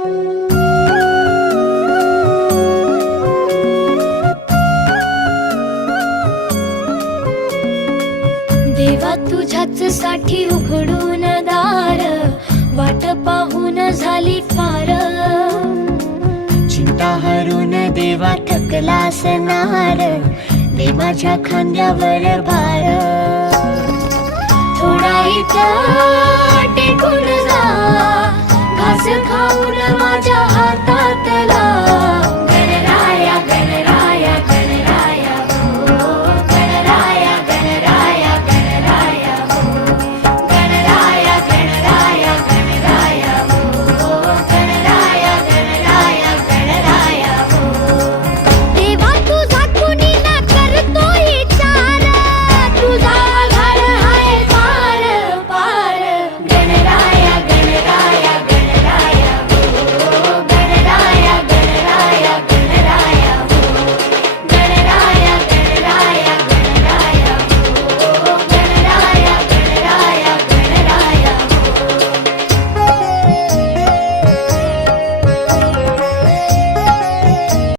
देवा तुझ्याच साठी उघडून दार, वाट पाहून झाली फार. चिंता हरून देवा थकला असणार, दे माझ्या खांद्यावर भार. थोडा इथं टेकून जा, घास खाऊन